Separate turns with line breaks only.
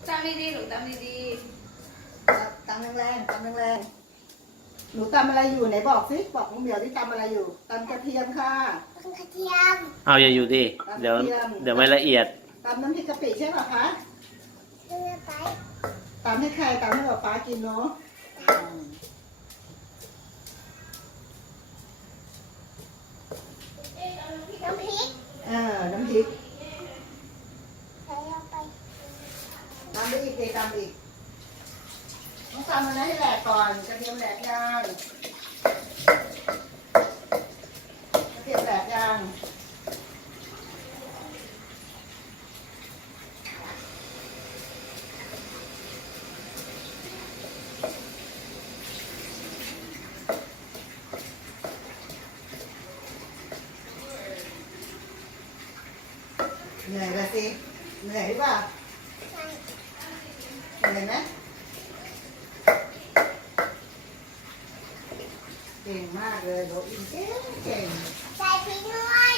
ตำดีๆหนูตำดี
ตำแรงๆตำแรงๆหนูตำอะไรอยู่ไหนบอกสิบอกน้องเหมียวที่ตำอะไรอยู่ตำกระเทียมค่ะ
ต้นกระเทียม
เอาอย่าอยู่ดิเดี๋ยวไม่ละเอียด
ตำน้ำพริกกะปิใช่ป่ะคะ
เลือไป
ตำให้ใครตำให้ป๊ากินเนาะ
น้ำพริก
น้ำพริก
ใส่ลงไป
ตำไปอีกเลยตำอีกต้องตำมันให้แหลกก่อนกระเทียมแหลกยางกระเทียมแหลกยางเหนื่อยละสิเหนื่อยหรือเปล่า
ใส่
เหนื่อยไหมเก่งมากเลยโดอินเก่ง
ใส่พริกด้วย